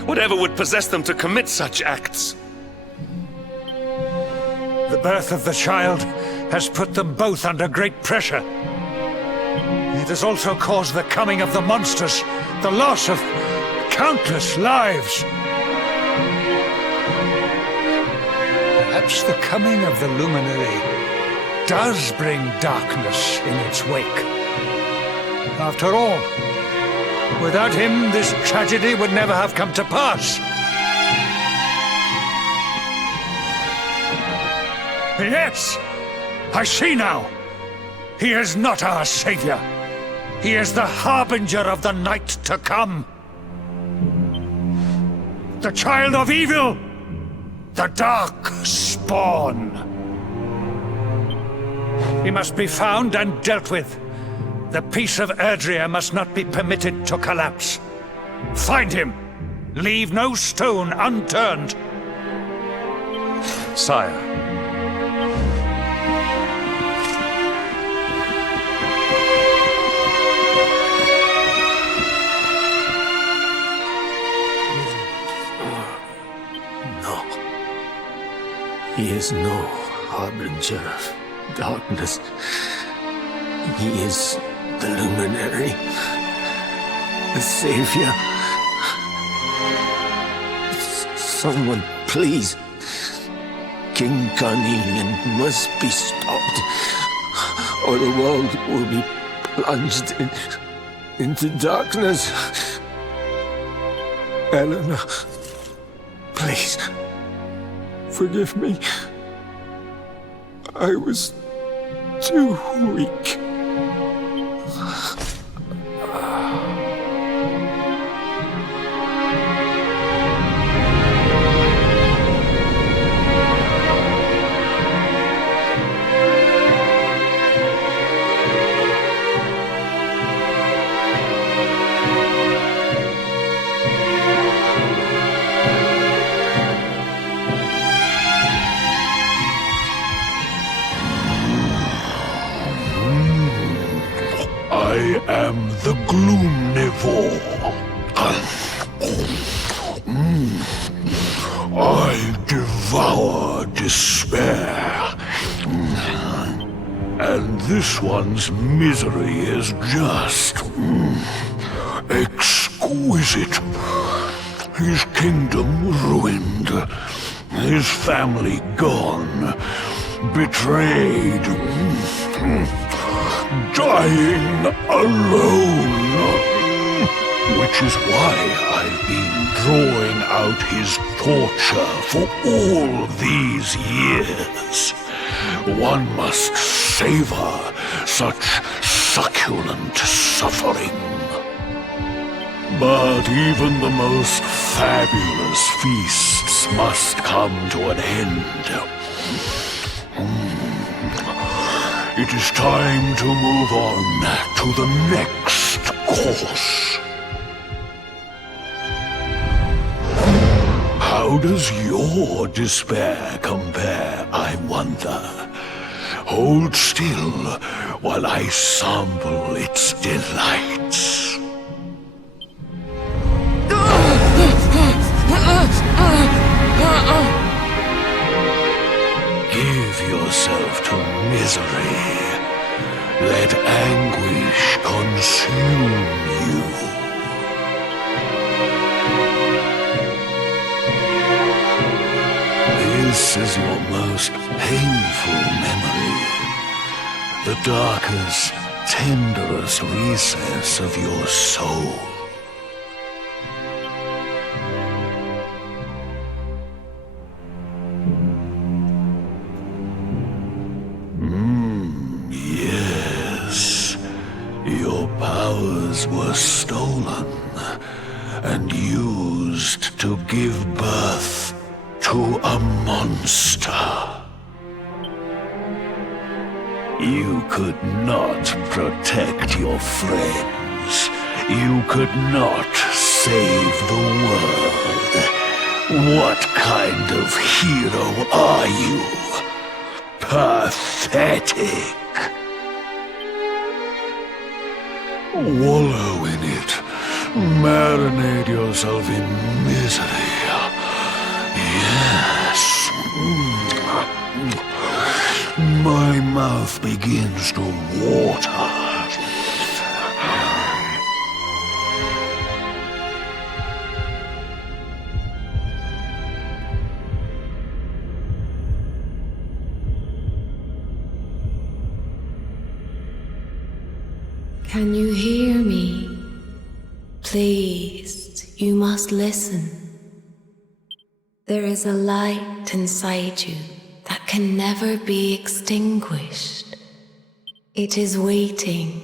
Whatever would possess them to commit such acts? The birth of the child has put them both under great pressure. It has also caused the coming of the monsters, the loss of countless lives. Perhaps the coming of the Luminary does bring darkness in its wake. After all, without him, this tragedy would never have come to pass. Yes, I see now. He is not our savior. He is the harbinger of the night to come. The child of evil. The dark spawn. He must be found and dealt with. The peace of Erdrea must not be permitted to collapse. Find him. Leave no stone unturned. Sire. He is no harbinger of darkness. He is the Luminary, the Savior. Someone, please. King Carnelian must be stopped, or the world will be plunged into darkness. Eleanor, please, forgive me. I was too weak. I am the Gloomnivore. I devour despair. And this one's misery is just exquisite. His kingdom ruined, his family gone, betrayed, dying alone. Which is why I've been drawing out his torture for all these years. One must savor such succulent suffering. But even the most fabulous feasts must come to an end. It is time to move on to the next course. How does your despair compare, I wonder? Hold still while I sample its delights. Give yourself to misery. Let anguish consume you. This is your most painful memory. The darkest, tenderest recess of your soul. Yes. Your powers were stolen and used to give birth to a monster. You could not protect your friends. You could not save the world. What kind of hero are you? Pathetic. Wallow in it. Marinate yourself in misery. Yes. My mouth begins to water. Can you hear me? Please, you must listen. There is a light inside you that can never be extinguished. It is waiting,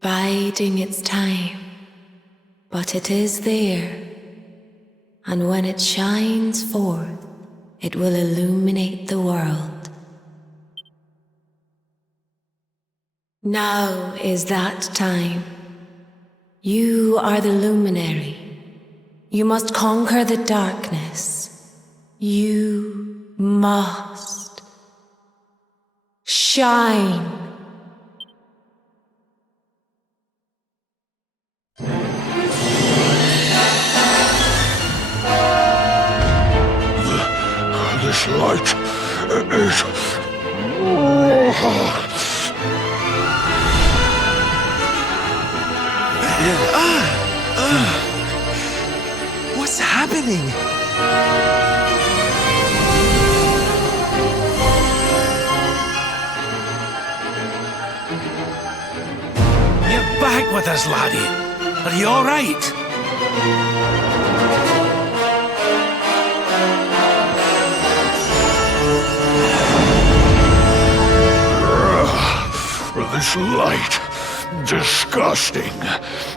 biding its time, but it is there, and when it shines forth, it will illuminate the world. Now is that time. You are the luminary. You must conquer the darkness. You must shine. This light is... What's happening? with us, laddie? Are you all right? This light. Disgusting.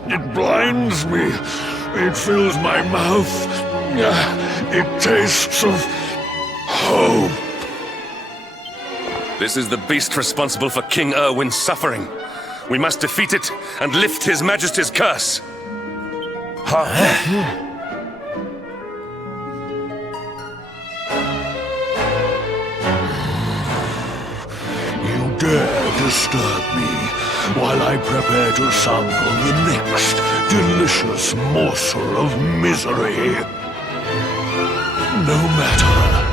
It blinds me. It fills my mouth. It tastes of hope. This is the beast responsible for King Erwin's suffering. We must defeat it and lift His Majesty's curse. You dare disturb me while I prepare to sample the next delicious morsel of misery. No matter.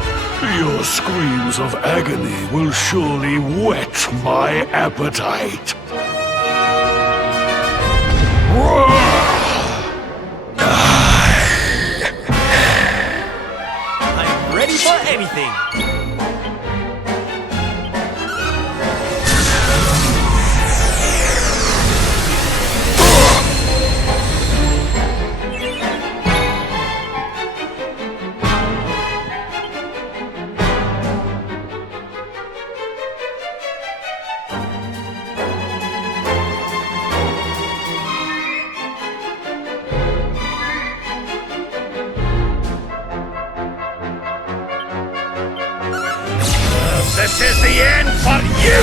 Your screams of agony will surely whet my appetite. I'm ready for anything. This is the end for you!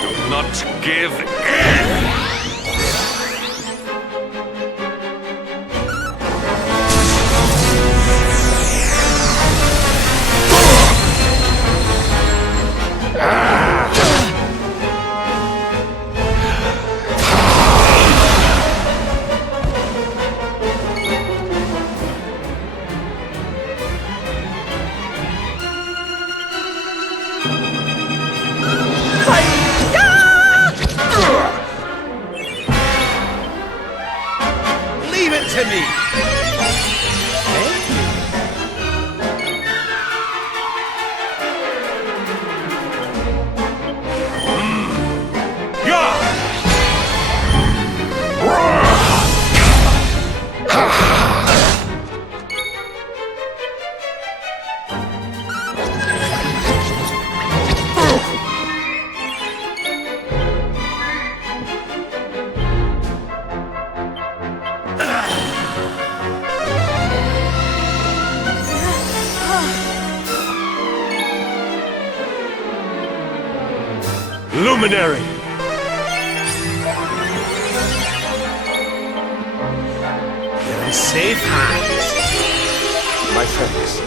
Do not give in! Leave it to me. Luminary! You're in safe hands. My friends.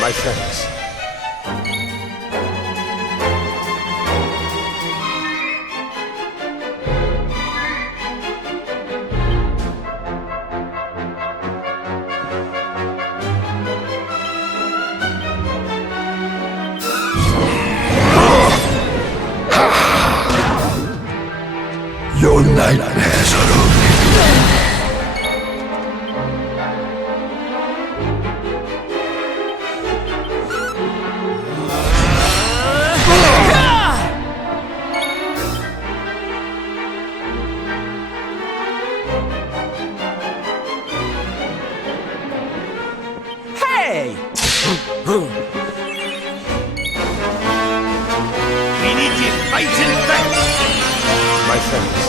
My friends. Your nightmares are only beginning. Okay. We need to fight and fight. My friends.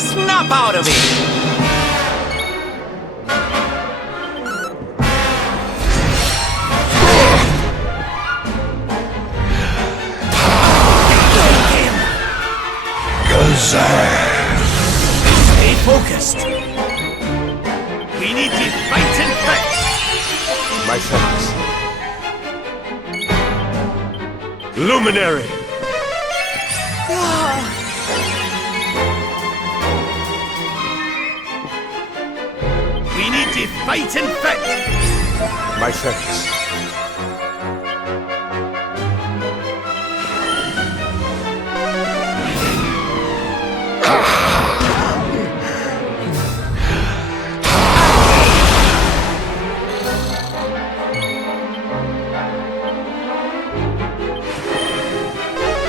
Snap out of it! Stay focused. We need to fight and fight. My friends. Luminary! We need to fight and fight. My friends.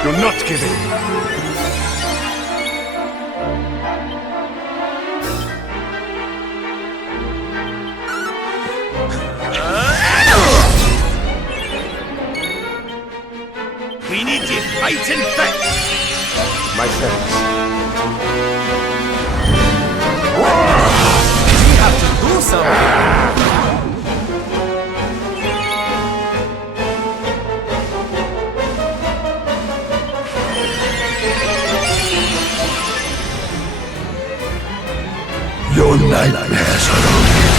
You're not giving. We need to fight and fight. My friends. We have to do something. Your nightmares are over.